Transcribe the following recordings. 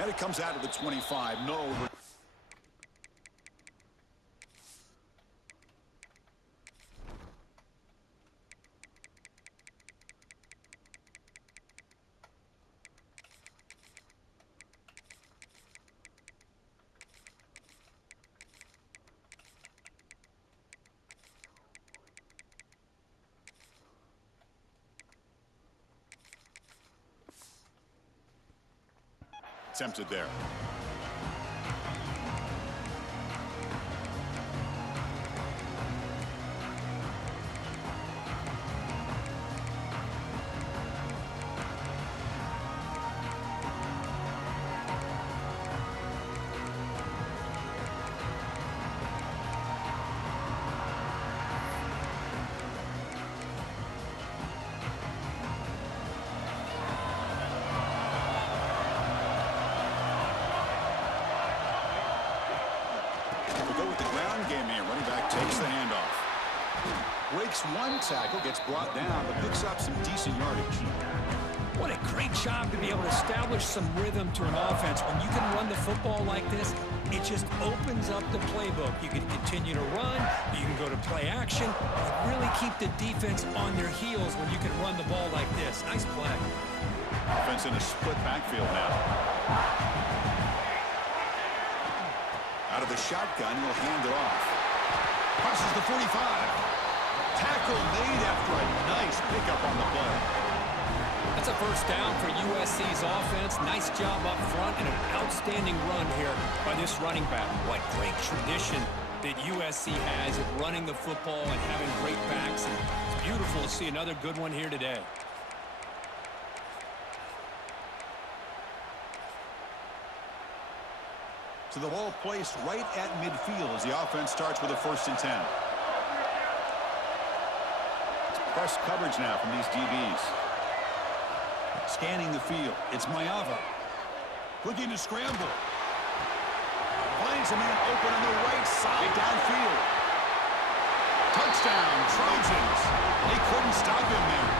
And it comes out of the 25. No. Attempted there. Takes the handoff. Breaks one tackle, gets brought down, but picks up some decent yardage. What a great job to be able to establish some rhythm to an offense. When you can run the football like this, it just opens up the playbook. You can continue to run, you can go to play action, and really keep the defense on their heels when you can run the ball like this. Nice play. Offense in a split backfield now. Out of the shotgun, he'll hand it off. Crosses the 45. Tackle made after a nice pickup on the play. That's a first down for USC's offense. Nice job up front and an outstanding run here by this running back. What great tradition that USC has at running the football and having great backs. And it's beautiful to see another good one here today. To the ball placed right at midfield as the offense starts with a 1st and 10. It's press coverage now from these DBs. Scanning the field. It's Maiava. Looking to scramble. Finds a man open on the right side downfield. Touchdown, Trojans. They couldn't stop him there.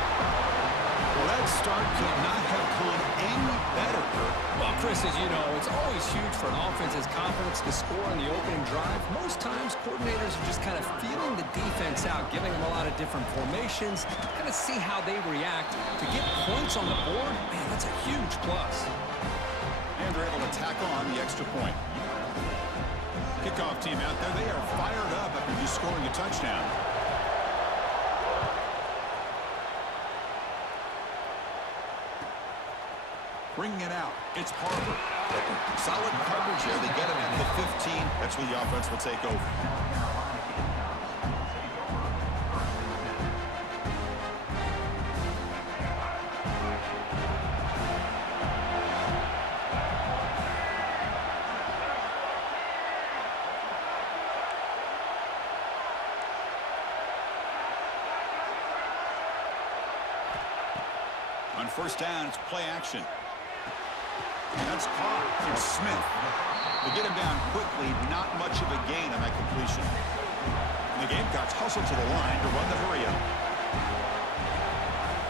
Well, that start could not have gone any better, Kirk. Well, Chris, as you know, it's always huge for an offense's confidence to score on the opening drive. Most times, coordinators are just kind of feeling the defense out, giving them a lot of different formations, kind of see how they react. To get points on the board, man, that's a huge plus. And they're able to tack on the extra point. Kickoff team out there, they are fired up after just scoring a touchdown. Bringing it out, it's Harper. Solid coverage here. They get him at the 15. That's where the offense will take over. On 1st down, it's play action. That's caught. It's Smith. They get him down quickly. Not much of a gain on that completion. And the Gamecocks hustle to the line to run the hurry up.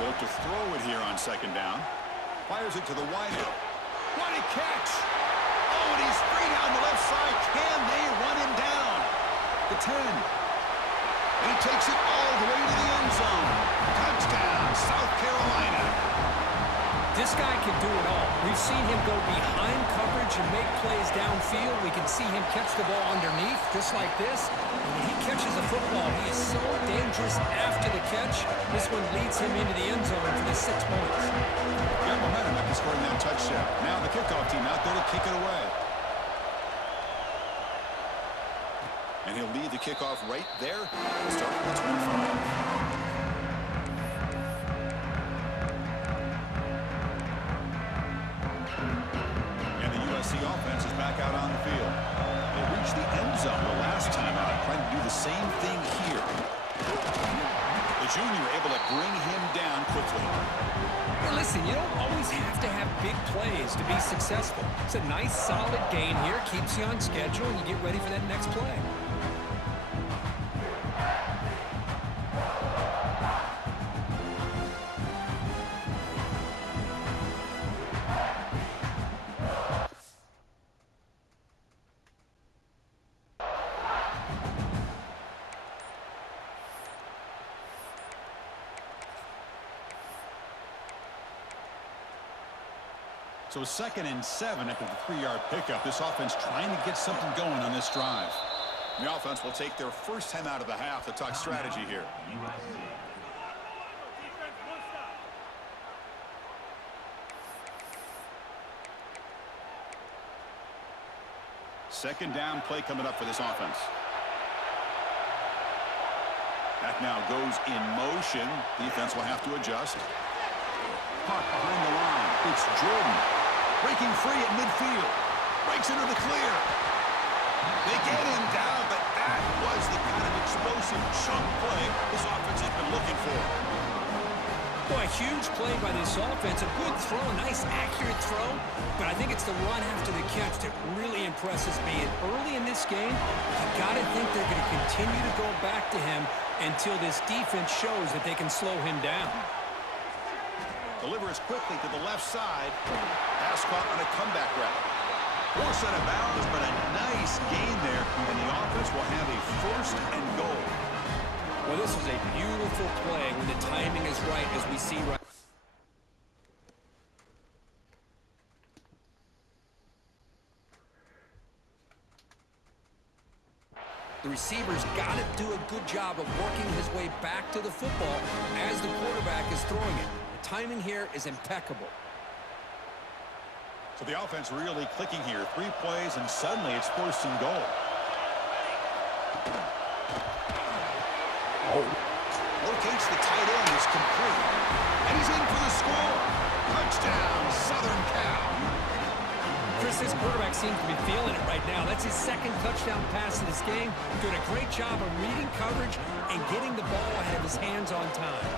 They'll have to throw it here on 2nd down. Fires it to the wideout. What a catch! Oh, and he's free down the left side. Can they run him down? The 10. And he takes it all the way to the end zone. Touchdown, South Carolina. This guy can do it all. We've seen him go behind coverage and make plays downfield. We can see him catch the ball underneath, just like this. And when he catches a football, he is so dangerous after the catch. This one leads him into the end zone for the 6 points. Got momentum after scoring that touchdown. Now the kickoff team out there to kick it away. And he'll lead the kickoff right there. We'll start from the 25. The offense is back out on the field. They reached the end zone the last time out, trying to do the same thing here. The junior able to bring him down quickly. Hey, listen, you don't always have to have big plays to be successful. It's a nice, solid gain here. Keeps you on schedule, and you get ready for that next play. So 2nd and 7 after the 3-yard pickup. This offense trying to get something going on this drive. The offense will take their first time out of the half to talk strategy here. Second down play coming up for this offense. That now goes in motion. Defense will have to adjust. Puck behind the line. It's Jordan. Breaking free at midfield. Breaks into the clear. They get him down, but that was the kind of explosive chunk play this offense has been looking for. Boy, a huge play by this offense. A good throw, a nice accurate throw. But I think it's the run after the catch that really impresses me. And early in this game, you got to think they're going to continue to go back to him until this defense shows that they can slow him down. Delivers quickly to the left side. Pass caught on a comeback route. Force out of bounds, but a nice gain there. And the offense will have a 1st and goal. Well, this is a beautiful play when the timing is right, as we see right. The receiver's got to do a good job of working his way back to the football as the quarterback is throwing it. The timing here is impeccable. So the offense really clicking here. 3 plays, and suddenly it's 1st and goal. Locates the tight end. Is complete. And he's in for the score. Touchdown, Southern Cal. Chris, this quarterback seems to be feeling it right now. That's his 2nd touchdown pass in this game. Doing a great job of reading coverage and getting the ball ahead of his hands on time.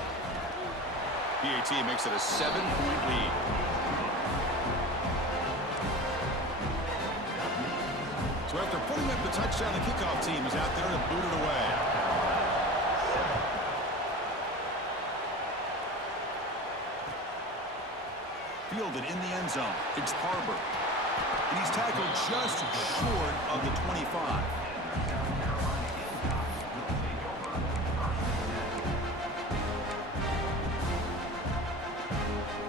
PAT makes it a 7-point lead. So after putting up the touchdown, the kickoff team is out there to boot it away. Fielded in the end zone. It's Harbor. And he's tackled just short of the 25.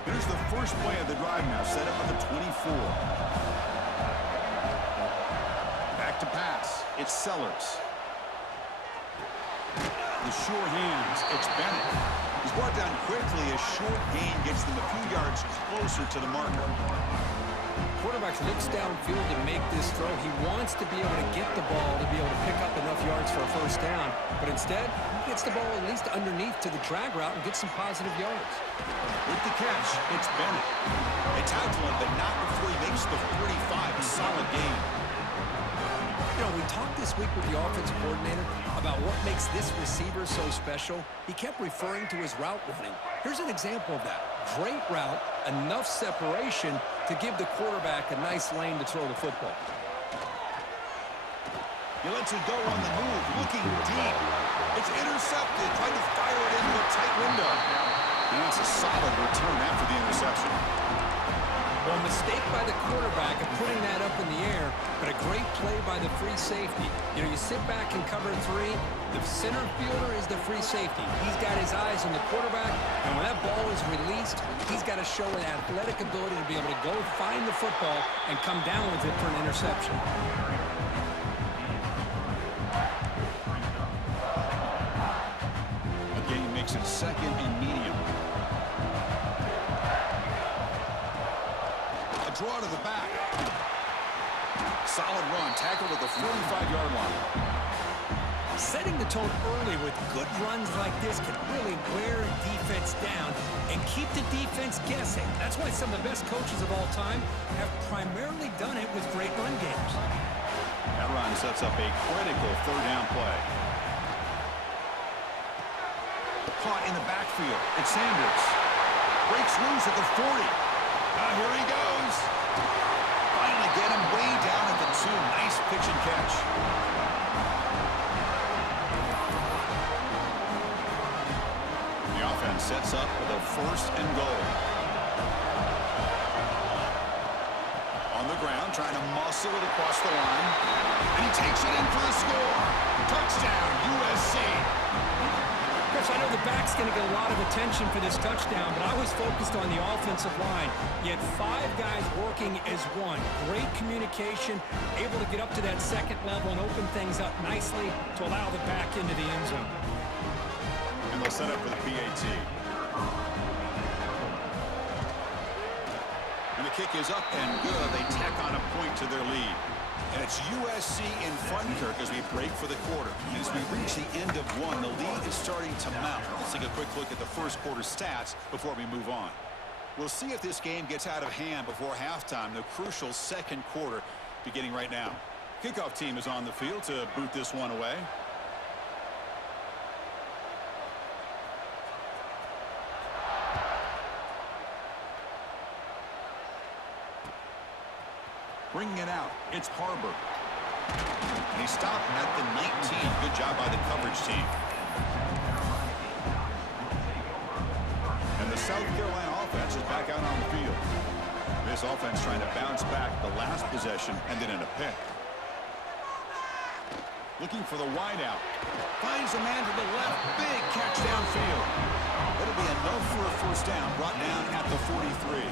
Here's the first play of the drive now, set up at the 24. Back to pass. It's Sellers. The sure hands. It's Bennett. He's brought down quickly. A short gain gets them a few yards closer to the marker. Quarterback looks downfield to make this throw. He wants to be able to get the ball to be able to pick up enough yards for a 1st down. But instead, he gets the ball at least underneath to the drag route and gets some positive yards. With the catch, it's Bennett. They tackle him, but not before he makes the 45. A solid gain. You know, we talked this week with the offensive coordinator about what makes this receiver so special. He kept referring to his route running. Here's an example of that. Great route, enough separation to give the quarterback a nice lane to throw the football. He lets it go on the move, looking deep. It's intercepted, trying to fire it into a tight window. And that's a solid return after the interception. Well, a mistake by the quarterback of putting that up in the air, but a great play by the free safety. You know, you sit back and cover 3. The center fielder is the free safety. He's got his eyes on the quarterback, and when that ball is released, he's got to show an athletic ability to be able to go find the football and come down with it for an interception. Again, he makes it 2nd and medium. Draw to the back. Solid run. Tackled at the 45-yard line. Setting the tone early with good runs like this can really wear defense down and keep the defense guessing. That's why some of the best coaches of all time have primarily done it with great run games. That run sets up a critical 3rd down play. Caught in the backfield. It's Sanders. Breaks loose at the 40. Here he goes. Finally get him way down at the 2. Nice pitch and catch. The offense sets up with a 1st and goal. On the ground, trying to muscle it across the line. And he takes it in for the score. Touchdown, USC. Coach, I know the back's going to get a lot of attention for this touchdown, but I was focused on the offensive line. You had 5 guys working as one. Great communication, able to get up to that second level and open things up nicely to allow the back into the end zone. And they'll set up for the PAT. And the kick is up and good. They tack on a point to their lead. And it's USC in front, Kirk, as we break for the quarter. And as we reach the end of one, the lead is starting to mount. Let's take a quick look at the first quarter stats before we move on. We'll see if this game gets out of hand before halftime, the crucial second quarter beginning right now. Kickoff team is on the field to boot this one away. Bringing it out, it's Harbor. And he stopped at the 19. Good job by the coverage team. And the South Carolina offense is back out on the field. This offense trying to bounce back the last possession and then in a pick. Looking for the wideout. Finds a man to the left. Big catch downfield. It'll be enough for a first down. Brought down at the 43.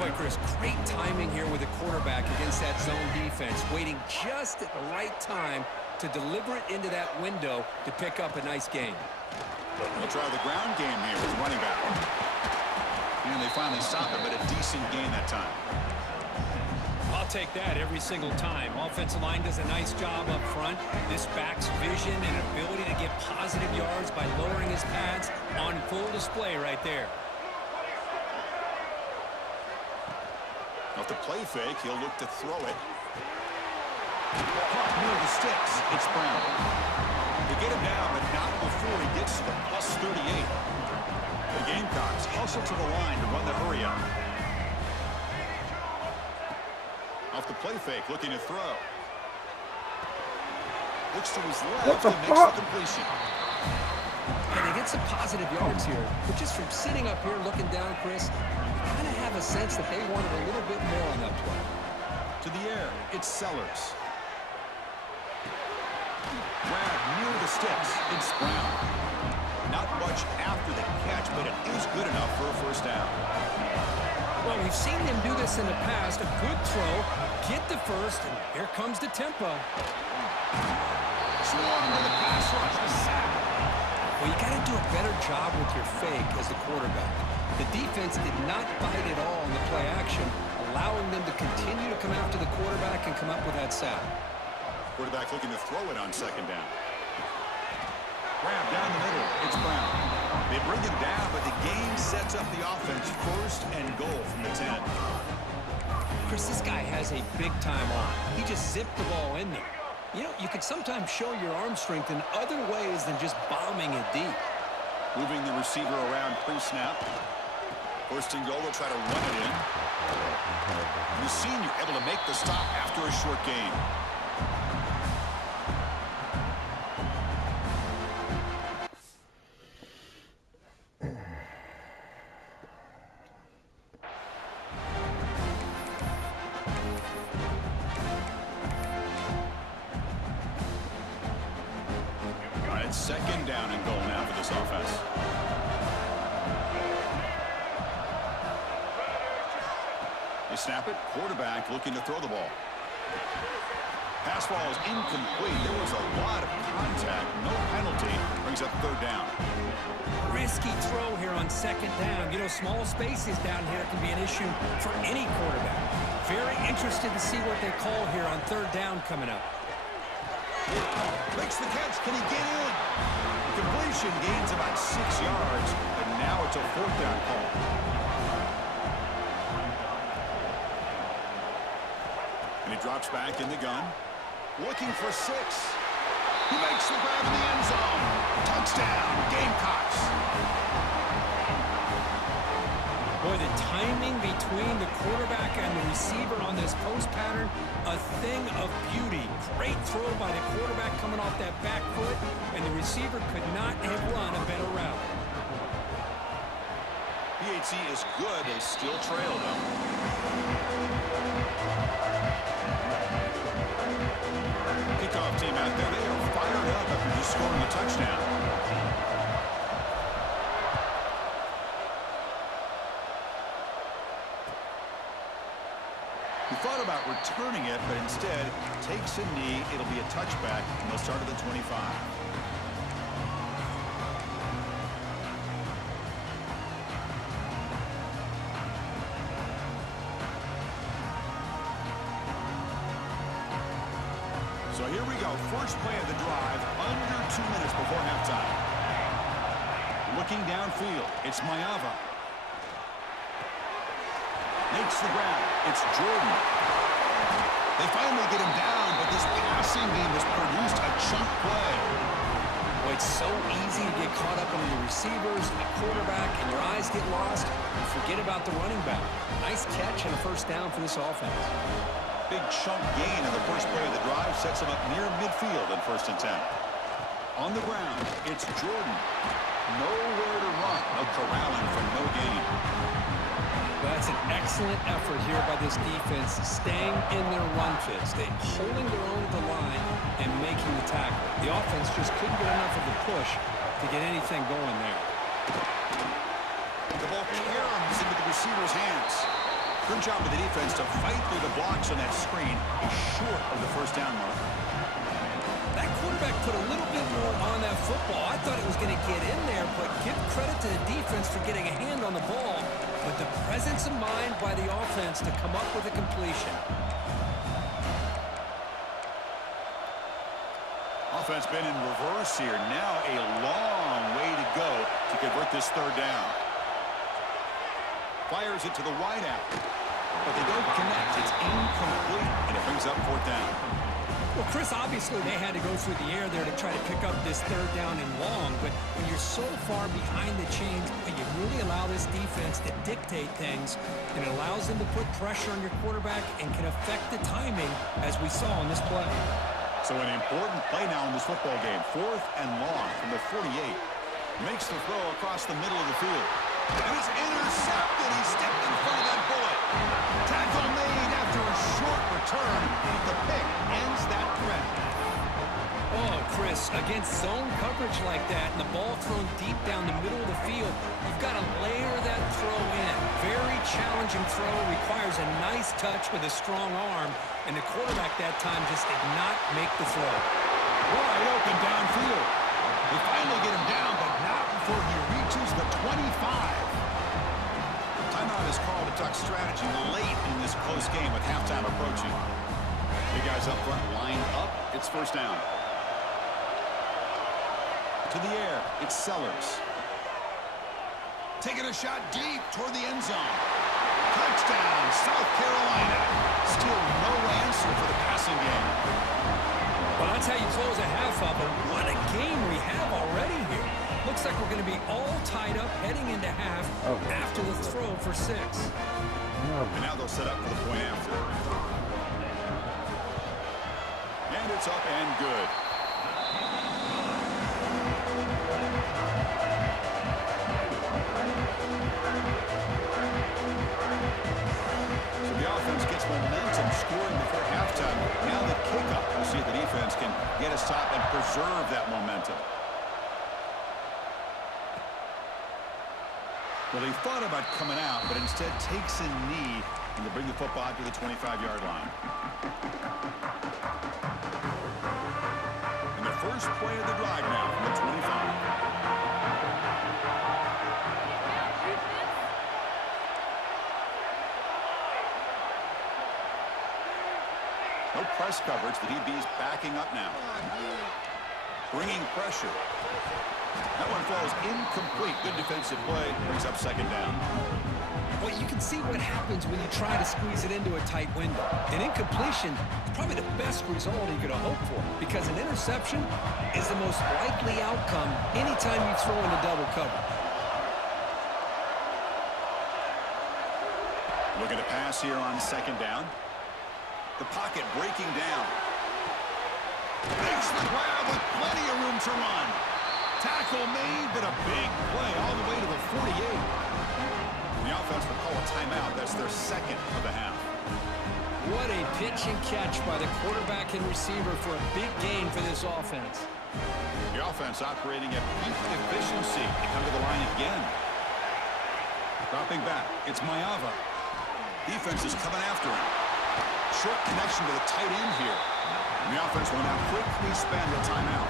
Boy, Chris, great timing here with the quarterback against that zone defense, waiting just at the right time to deliver it into that window to pick up a nice gain. They'll try the ground game here with running back. And they finally stop it, but a decent gain that time. I'll take that every single time. Offensive line does a nice job up front. This back's vision and ability to get positive yards by lowering his pads on full display right there. Off the play fake, he'll look to throw it. Caught near the sticks. It's Brown. They get him down, but not before he gets to the plus 38. The Gamecocks hustle to the line to run the hurry up. Off the play fake, looking to throw. Looks to his left and makes the completion. And they get some positive yards here, but just from sitting up here looking down, Chris, you kind of have a sense that they wanted a little bit more on that play. To the air, it's Sellers. Grab near the sticks, it's Brown. Not much after the catch, but it is good enough for a first down. Well, we've seen them do this in the past. A good throw, get the first, and here comes the tempo. Swarm with a pass rush, a sack. Well, you got to do a better job with your fake as the quarterback. The defense did not bite at all in the play action, allowing them to continue to come after the quarterback and come up with that sack. Quarterback looking to throw it on second down. Grab down the middle. It's Brown. They bring him down, but the game sets up the offense first and goal from the 10. Chris, this guy has a big-time arm. He just zipped the ball in there. You know, you can sometimes show your arm strength in other ways than just bombing it deep. Moving the receiver around pre-snap. First and goal, they'll try to run it in. The senior able to make the stop after a short gain. All right, second down and goal now for this offense. They snap it. Quarterback looking to throw the ball. Pass ball is incomplete. There was a lot of contact. No penalty. Brings up third down. Risky throw here on second down. You know, small spaces down here can be an issue for any quarterback. Very interested to see what they call here on third down coming up. Makes the catch. Can he get in? Completion gains about 6 yards, but now it's a fourth down call. And he drops back in the gun. Looking for 6. He makes the grab in the end zone. Touchdown, Gamecocks. Boy, the timing between the quarterback and the receiver on this post pattern, a thing of beauty. Great throw by the quarterback coming off that back foot, and the receiver could not have run a better route. PAT is good. They still trail them. Kickoff team out there. They are fired up after just scoring a touchdown. He thought about returning it, but instead takes a knee. It'll be a touchback, and they'll start at the 25. So here we go. First play of the drive, under 2 minutes before halftime. Looking downfield, it's Mayava. Makes the grab. It's Jordan. They finally get him down, but this passing game has produced a chunk play. Well, it's so easy to get caught up on the receivers, the quarterback, and your eyes get lost. You forget about the running back. Nice catch and a first down for this offense. Big chunk gain in the first play of the drive sets him up near midfield in 1st and 10. On the ground, it's Jordan. Nowhere to run. No corralling for no gain. Well, that's an excellent effort here by this defense, staying in their run fit, holding their own at the line and making the tackle. The offense just couldn't get enough of a push to get anything going there. The ball caroms into the receiver's hands. Good job of the defense to fight through the blocks on that screen. He's short of the first down mark. That quarterback put a little bit more on that football. I thought it was going to get in there, but give credit to the defense for getting a hand on the ball. But the presence of mind by the offense to come up with a completion. Offense been in reverse here. Now a long way to go to convert this 3rd down. Fires it to the wideout, but they don't connect. It's incomplete, and it brings up 4th down. Well, Chris, obviously they had to go through the air there to try to pick up this 3rd down and long, but when you're so far behind the chains, you really allow this defense to dictate things, and it allows them to put pressure on your quarterback and can affect the timing, as we saw in this play. So an important play now in this football game. 4th and long from the 48. Makes the throw across the middle of the field. And it's intercepted. He stepped in front of that bullet. Tackle made after a short return. The pick ends that threat. Oh, Chris, against zone coverage like that and the ball thrown deep down the middle of the field, you've got to layer that throw in. Very challenging throw. Requires a nice touch with a strong arm. And the quarterback that time just did not make the throw. Wide open downfield. They finally get him down, but not before he reaches the 25. Timeout is called to talk strategy late in this close game with halftime approaching. The guys up front lined up. It's 1st down. To the air, it's Sellers. Taking a shot deep toward the end zone. Touchdown, South Carolina. Still no answer for the passing game. Well, that's how you close a half up, and what a game we have already here. Looks like we're going to be all tied up heading into half after the throw for 6. And now they'll set up for the point after. And it's up and good. So the offense gets momentum scoring before halftime. Now the kickoff. We'll see if the defense can get a stop and preserve that momentum. Well, they thought about coming out, but instead takes a knee, and they bring the football out to the 25-yard line. And the first play of the drive now from the 25. No press coverage. The DB's backing up now. Bringing pressure. That one falls incomplete. Good defensive play. Brings up 2nd down. Well, you can see what happens when you try to squeeze it into a tight window. An incompletion is probably the best result you could have hoped for, because an interception is the most likely outcome anytime you throw into double coverage. Looking to pass here on 2nd down. The pocket breaking down. Makes the grab with plenty of room to run. Tackle made, but a big play all the way to the 48. The offense will call a timeout. That's their 2nd of the half. What a pitch and catch by the quarterback and receiver for a big gain for this offense. The offense operating at peak efficiency. They come to the line again. Dropping back. It's Mayava. Defense is coming after him. Short connection to the tight end here. And the offense will now quickly spend a timeout.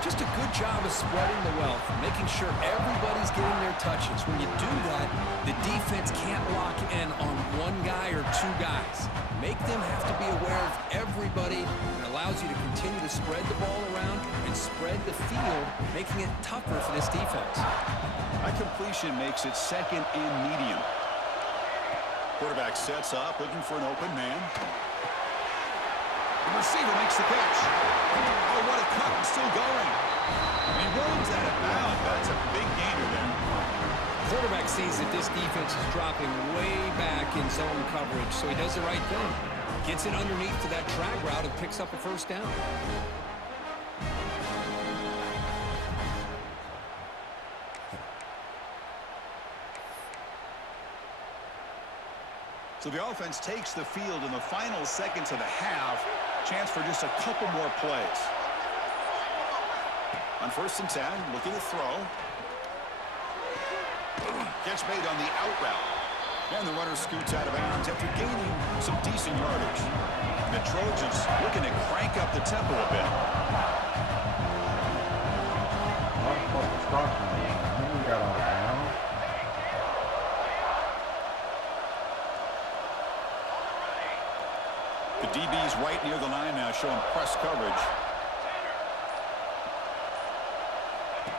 Just a good job of spreading the wealth, making sure everybody's getting their touches. When you do that, the defense can't lock in on one guy or two guys. Make them have to be aware of everybody. It allows you to continue to spread the ball around and spread the field, making it tougher for this defense. That completion makes it second and medium. Quarterback sets up, looking for an open man. The receiver makes the catch. Oh, what a cut. Still going. And he runs out of bounds. That's a big gainer there. Quarterback sees that this defense is dropping way back in zone coverage, so he does the right thing. Gets it underneath to that drag route and picks up a first down. So the offense takes the field in the final seconds of the half. Chance for just a couple more plays. On 1st and 10, looking to throw. Catch made on the out route. And the runner scoots out of bounds after gaining some decent yardage. The Trojans looking to crank up the tempo a bit. Got out of bounds. The DB's right near the line now, showing press coverage.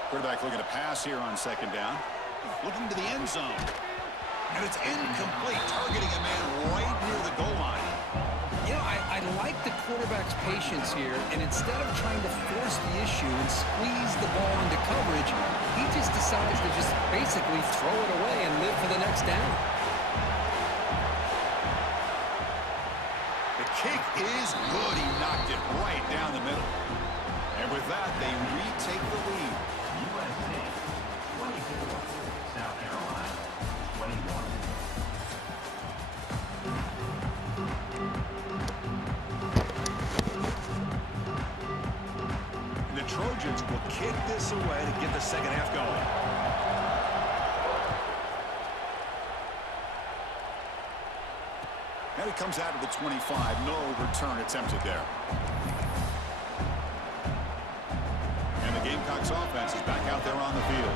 Quarterback looking to pass here on 2nd down. Looking to the end zone. And it's incomplete, targeting a man right near the goal line. You know, I like the quarterback's patience here, and instead of trying to force the issue and squeeze the ball into coverage, he just decides to just basically throw it away and live for the next down. The kick is good. He knocked it right down the middle. And with that, they retake the lead. USC 24, South Carolina 21. And the Trojans will kick this away to get the second half going. And it comes out of the 25. No return attempted there. And the Gamecocks offense is back out there on the field.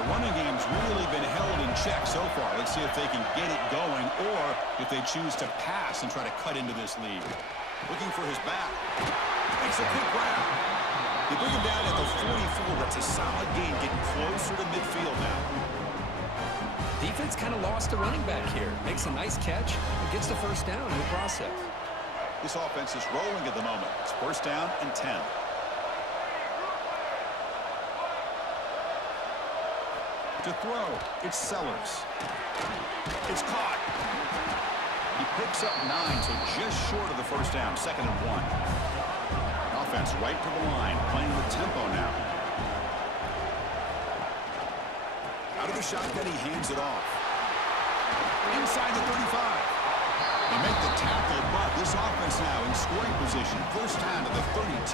The running game's really been held in check so far. Let's see if they can get it going or if they choose to pass and try to cut into this lead. Looking for his back. Makes a quick grab. They bring him down at the 44. That's a solid gain, getting closer to midfield now. Defense kind of lost a running back here. Makes a nice catch and gets the first down in the process. This offense is rolling at the moment. It's 1st down and 10. To throw, it's Sellers. It's caught. He picks up 9, so just short of the first down. 2nd and 1. Offense right to the line, playing with tempo now. Out of the shotgun, he hands it off. Inside the 35. They make the tackle, but this offense now in scoring position. 1st down to the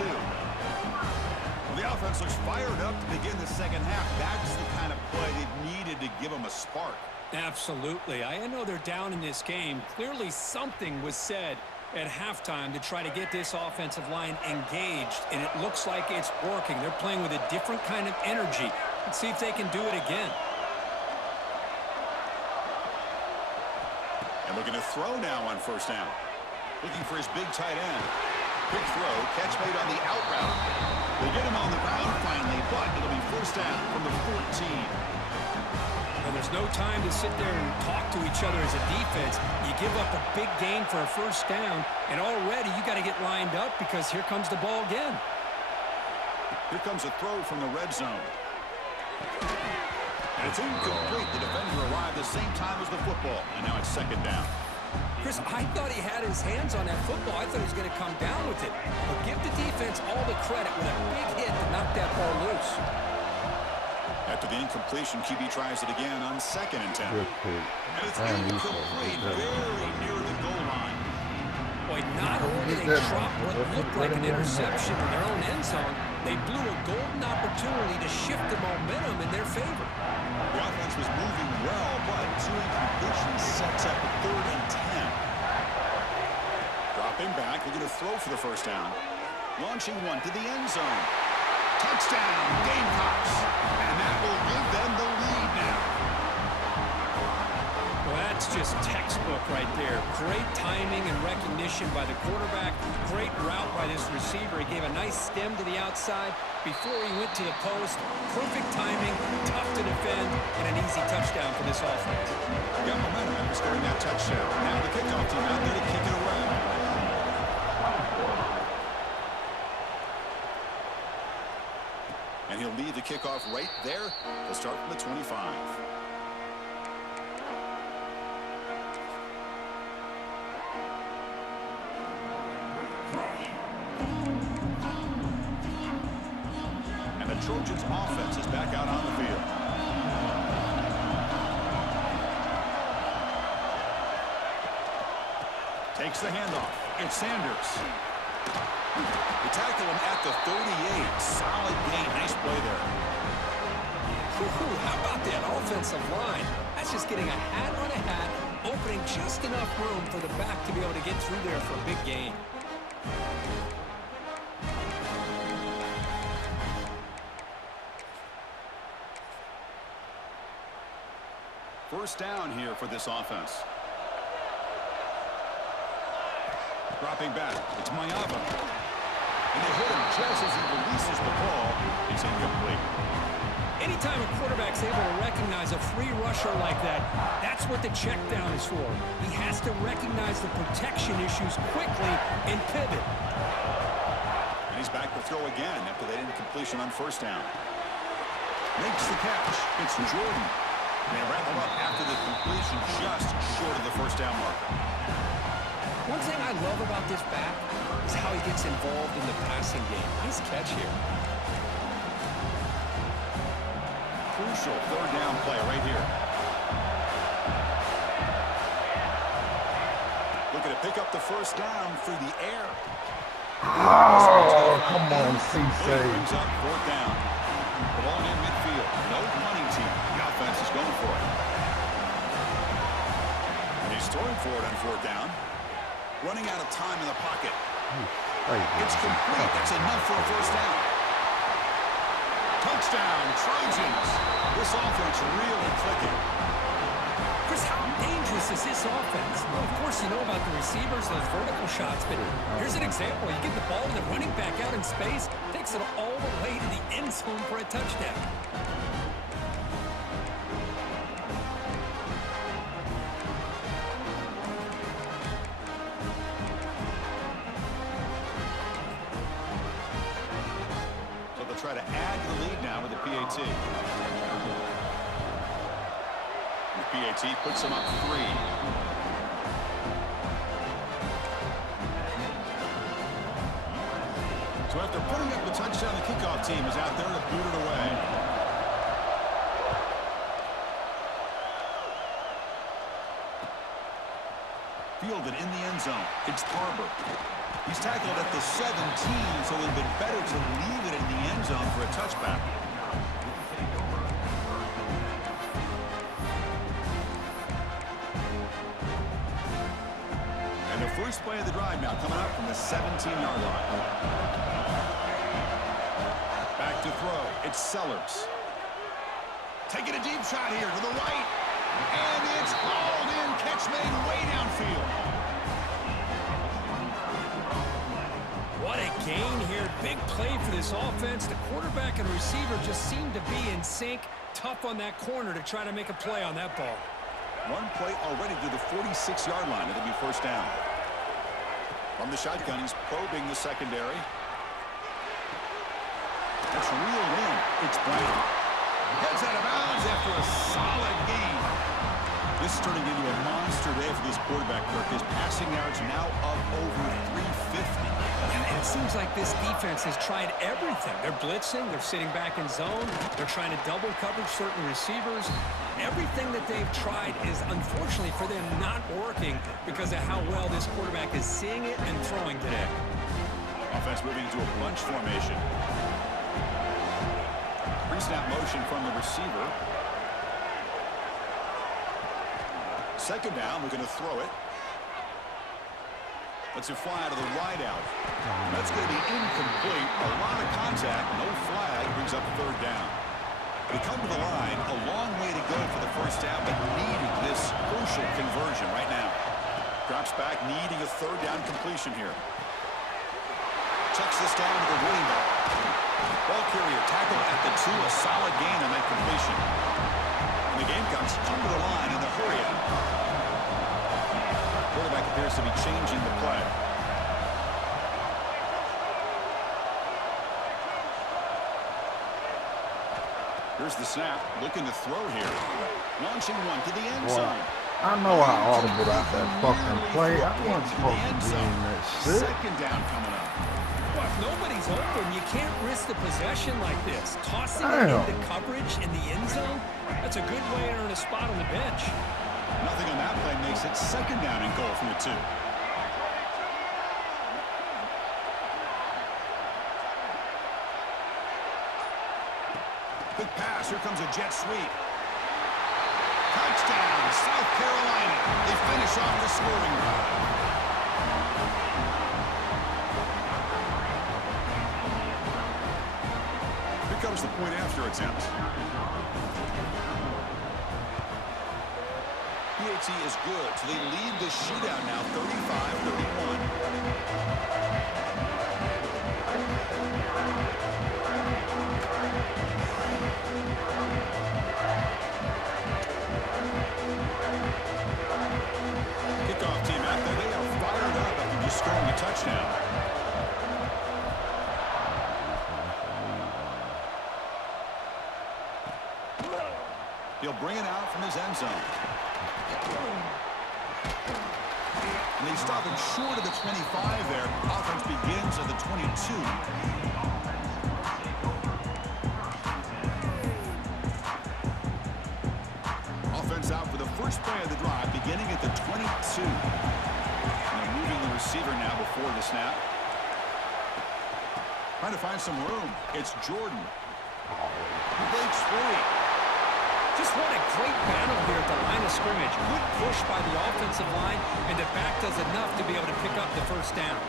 32. Well, the offense looks fired up to begin the second half. That's the kind of play they've needed to give them a spark. Absolutely. I know they're down in this game. Clearly something was said at halftime to try to get this offensive line engaged, and it looks like it's working. They're playing with a different kind of energy. Let's see if they can do it again. And looking to throw now on 1st down. Looking for his big tight end. Quick throw, catch made on the out route. They get him on the ground finally, but it'll be 1st down from the 14. And there's no time to sit there and talk to each other as a defense. You give up a big gain for a 1st down, and already you got to get lined up because here comes the ball again. Here comes a throw from the red zone. And it's incomplete. The defender arrived the same time as the football, and now it's 2nd down. Chris, I thought he had his hands on that football. I thought he was going to come down with it. But give the defense all the credit with a big hit to knock that ball loose. After the incompletion, QB tries it again on 2nd and 10. Good pick. And it's Man, incomplete, very near the goal line. Boy, not only did they drop what looked like an interception in their own end zone, they blew a golden opportunity to shift the momentum in their favor. The offense was moving well, but 2 incompletions sets up a 3rd and 10. Dropping back, looking to throw for the first down. Launching one to the end zone. Touchdown, Gamecocks. And that will give them the lead now. Well, that's just textbook right there. Great timing and recognition by the quarterback. Great route by this receiver. He gave a nice stem to the outside before he went to the post. Perfect timing, tough to defend, and an easy touchdown for this offense. Got momentum after scoring that touchdown. Now the kickoff team out there to kick it away. And he'll lead the kickoff right there to start from the 25. And the Trojans offense is back out on the field. Takes the handoff. It's Sanders. They tackle him at the 38. Solid gain. Nice play there. How about that offensive line? That's just getting a hat on a hat, opening just enough room for the back to be able to get through there for a big gain. First down here for this offense. Dropping back. It's Mayava. And they hit him just as he releases the ball. It's incomplete. Anytime a quarterback's able to recognize a free rusher like that, that's what the check down is for. He has to recognize the protection issues quickly and pivot. And he's back to throw again after that incompletion on first down. Makes the catch. It's Jordan. They wrap him up after the completion just short of the first down marker. One thing I love about this back is how he gets involved in the passing game. Nice catch here. Crucial third down play right here. Looking to pick up the first down through the air. Oh, come on, CC. Brings up fourth down. The ball in midfield. No punting team. The offense is going for it. And he's throwing for it on fourth down. Running out of time in the pocket. It's complete. That's enough for a first down. Touchdown, Trojans. This offense really clicking. Chris, how dangerous is this offense? Well, of course, you know about the receivers, those vertical shots, but here's an example. You get the ball to the running back out in space, takes it all the way to the end zone for a touchdown. Try to add to the lead now with the PAT. And the PAT puts them up 3. So after putting up the touchdown, the kickoff team is out there to boot it away. Fielded in the end zone. It's Barber. He's tackled at the 17, so it would have been better to leave it in the end zone for a touchback. And the first play of the drive now coming up from the 17-yard line. Back to throw. It's Sellers. Taking a deep shot here to the right. And it's hauled in. Catch made way downfield. What a gain here. Big play for this offense. The quarterback and receiver just seem to be in sync. Tough on that corner to try to make a play on that ball. One play already to the 46-yard line. It'll be first down. From the shotgun, he's probing the secondary. That's real in. It's Brown. Heads out of bounds after a solid gain. This is turning into a monster day for this quarterback, Kirk. His passing yards now up over 350. And it seems like this defense has tried everything. They're blitzing. They're sitting back in zone. They're trying to double coverage certain receivers. Everything that they've tried is, unfortunately for them, not working because of how well this quarterback is seeing it and throwing today. Offense moving into a bunch formation. Pre-snap motion from the receiver. Second down, looking to throw it. Let's it fly to the wide out. That's going to be incomplete. A lot of contact. No flag. Brings up third down. They come to the line. A long way to go for the first down, but needing this crucial conversion right now. Drops back, needing a third down completion here. Checks this down to the running back. Ball carrier tackled at the 2. A solid gain on that completion. And the Gamecocks come to the line in the hurry out. Quarterback appears to be changing the play. Here's the snap, looking to throw here. Launching one to the end zone. I know I audible out that fucking play. I wasn't supposed to be in that shit. Second down coming up. Well, if nobody's open, you can't risk the possession like this. Tossing it into coverage in the end zone, that's a good way to earn a spot on the bench. Nothing on that play makes it second down and goal from the 2. Quick pass. Here comes a jet sweep. Touchdown, South Carolina. They finish off the scoring drive. Here comes the point after attempt. PAT is good, so they lead the shootout now 35-31. Kickoff team out there, they are fired up after just scoring a touchdown. He'll bring it out from his end zone. And they stop him short of the 25 there. Offense begins at the 22. Offense out for the first play of the drive, beginning at the 22. And they're moving the receiver now before the snap. Trying to find some room. It's Jordan. He breaks free. Just what a great battle here at the line of scrimmage. Good push by the offensive line, and the back does enough to be able to pick up the first down.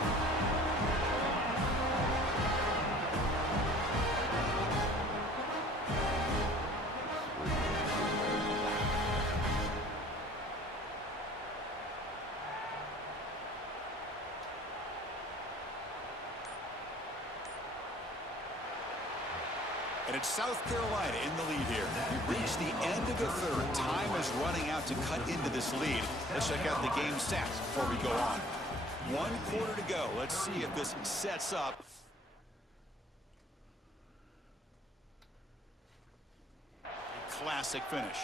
And it's South Carolina in the lead here. We've reached the end of the third. Time is running out to cut into this lead. Let's check out the game stats before we go on. 1 quarter to go. Let's see if this sets up. A classic finish.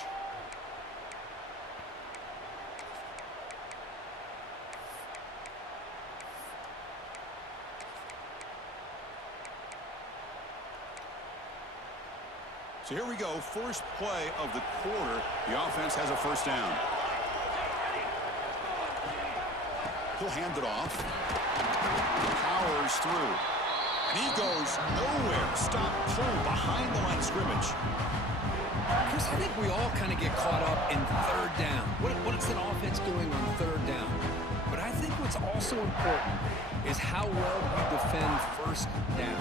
So here we go, first play of the quarter. The offense has a first down. He'll hand it off. Powers through. And he goes nowhere. Stop, pull behind the line of scrimmage. Chris, I think we all kind of get caught up in third down. What is an offense doing on third down? But I think what's also important is how well you defend first down.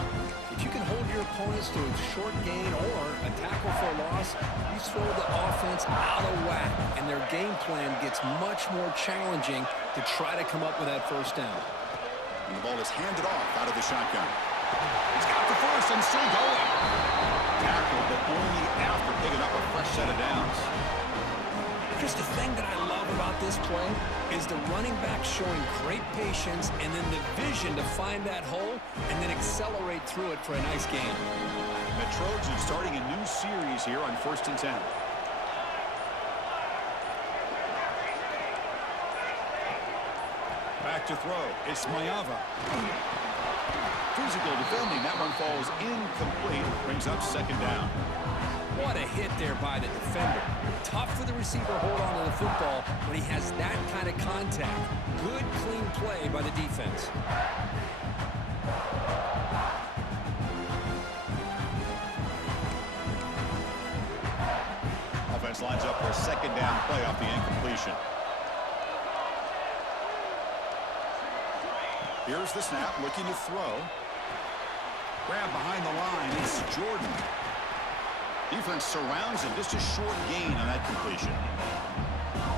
If you can hold your opponents to a short gain or a tackle for a loss, you throw the offense out of whack, and their game plan gets much more challenging to try to come up with that first down. And the ball is handed off out of the shotgun. He's got the first and still going. Tackle, but only after picking up a fresh set of downs. Just the thing that I love about this play is the running back showing great patience and then the vision to find that hole and then accelerate through it for a nice gain. The Trojans starting a new series here on 1st and 10. Back to throw. It's Mayava. Physical defending. That one falls incomplete. Brings up second down. What a hit there by the defender. Tough for the receiver to hold on to the football when he has that kind of contact. Good, clean play by the defense. Offense lines up for a second down play off the incompletion. Here's the snap, looking to throw. Grab behind the line. It's Jordan. Defense surrounds him. Just a short gain on that completion.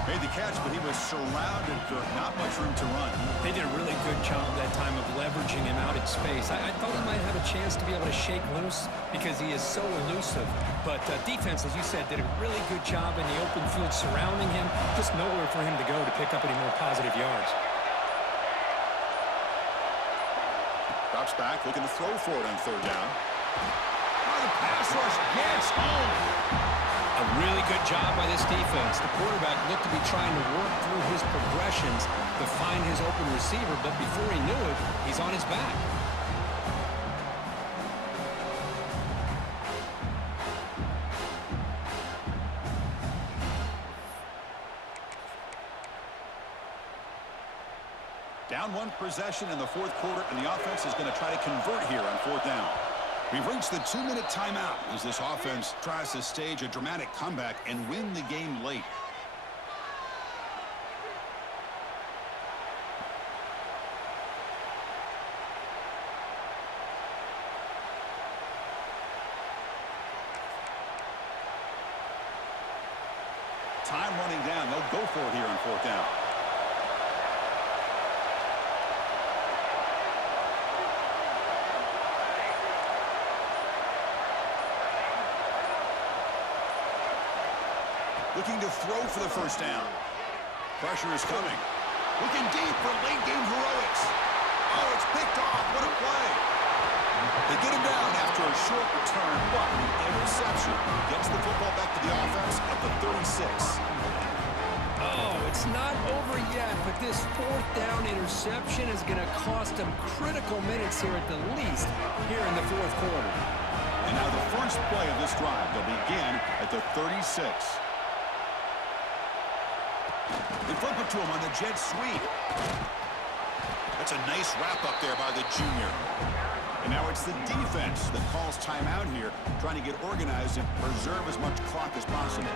Made the catch, but he was surrounded, Kirk. Not much room to run. They did a really good job that time of leveraging him out in space. I thought he might have a chance to be able to shake loose because he is so elusive. But defense, as you said, did a really good job in the open field surrounding him. Just nowhere for him to go to pick up any more positive yards. Drops back, looking to throw for it on third down. Oh, the pass rush gets home. A really good job by this defense. The quarterback looked to be trying to work through his progressions to find his open receiver, but before he knew it, he's on his back. Down one possession in the fourth quarter, and the offense is going to try to convert here on fourth down. We've reached the 2-minute timeout as this offense tries to stage a dramatic comeback and win the game late. Time running down. They'll go for it here on fourth down. Looking to throw for the first down. Pressure is coming. Looking deep for late game heroics. Oh, it's picked off. What a play. They get him down after a short return, but the interception gets the football back to the offense at the 36. Oh, it's not over yet, but this fourth down interception is going to cost them critical minutes here at the least here in the fourth quarter. And now the first play of this drive. They'll begin at the 36. They flip it to him on the jet sweep. That's a nice wrap-up there by the junior. And now it's the defense that calls timeout here, trying to get organized and preserve as much clock as possible.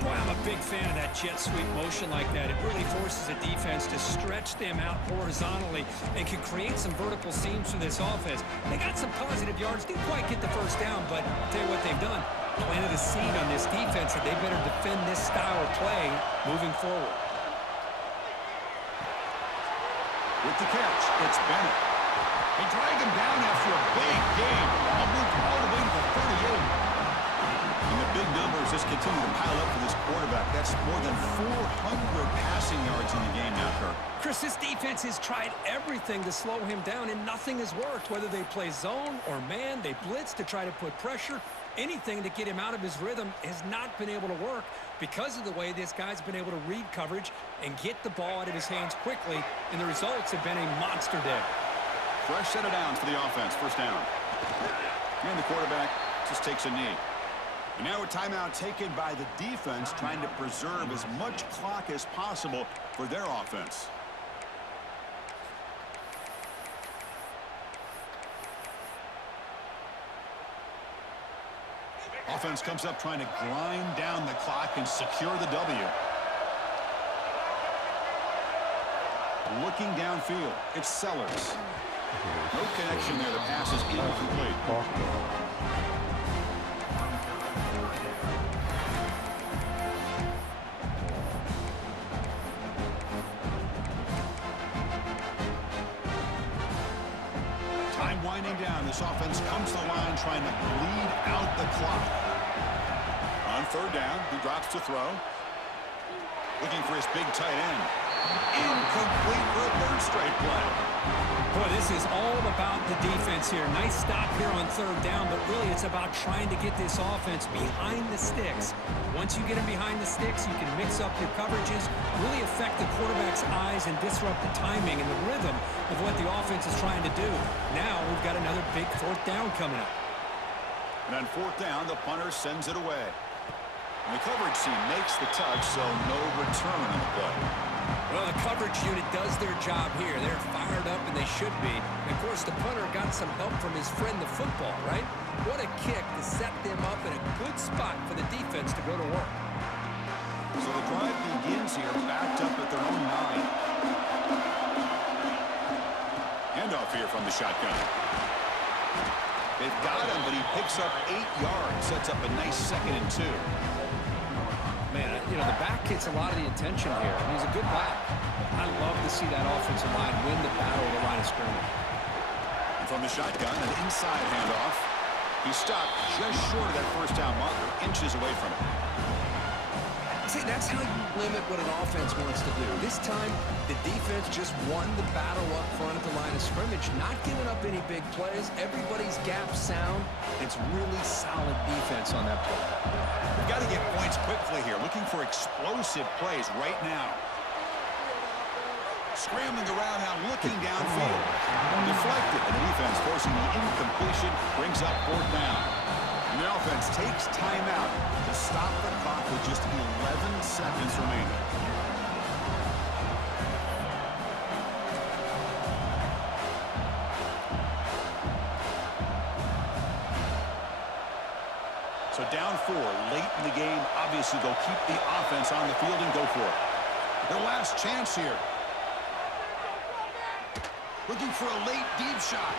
Boy, I'm a big fan of that jet sweep motion like that. It really forces a defense to stretch them out horizontally and can create some vertical seams for this offense. They got some positive yards, didn't quite get the first down, but I'll tell you what they've done. Planted a seed on this defense that they better defend this style of play moving forward. With the catch, it's Bennett. They drag him down after a big game. I'll move all the way to the 38. And the big numbers just continue to pile up for this quarterback. That's more than 400 passing yards in the game now, Kirk. Chris, this defense has tried everything to slow him down, and nothing has worked. Whether they play zone or man, they blitz to try to put pressure. Anything to get him out of his rhythm has not been able to work because of the way this guy's been able to read coverage and get the ball out of his hands quickly, and the results have been a monster day. Fresh set of downs for the offense, first down. And the quarterback just takes a knee. And now a timeout taken by the defense, trying to preserve as much clock as possible for their offense. Offense comes up trying to grind down the clock and secure the W. Looking downfield, it's Sellers. No connection there. The pass is incomplete. Time winding down. This offense comes to the line trying to bleed out the clock. On third down, he drops to throw. Looking for his big tight end. Incomplete for a third straight play. Boy, this is all about the defense here. Nice stop here on third down, but really it's about trying to get this offense behind the sticks. Once you get them behind the sticks, you can mix up your coverages, really affect the quarterback's eyes and disrupt the timing and the rhythm of what the offense is trying to do. Now we've got another big fourth down coming up. And on fourth down, the punter sends it away. And the coverage team makes the touch, so no return on the play. Well, the coverage unit does their job here. They're fired up, and they should be. And of course, the punter got some help from his friend, the football, right? What a kick to set them up in a good spot for the defense to go to work. So the drive begins here, backed up at their own 9. handoff here from the shotgun. They've got him, but he picks up 8 yards. Sets up a nice 2nd and 2. Man, you know, the back gets a lot of the attention here. I mean, he's a good back. I love to see that offensive line win the battle of the line of scrimmage. And from the shotgun, an inside handoff. He stopped just short of that first down marker, inches away from it. See, that's how you limit what an offense wants to do. This time, the defense just won the battle up front at the line of scrimmage, not giving up any big plays. Everybody's gap sound. It's really solid defense on that play. We've got to get points quickly here, looking for explosive plays right now. Scrambling around now, looking downfield. Deflected, and the defense forcing the incompletion, brings up 4th down. And the offense takes timeout to stop the clock with just 11 seconds remaining. So down 4 late in the game. Obviously, they'll keep the offense on the field and go for it. Their last chance here. Looking for a late deep shot.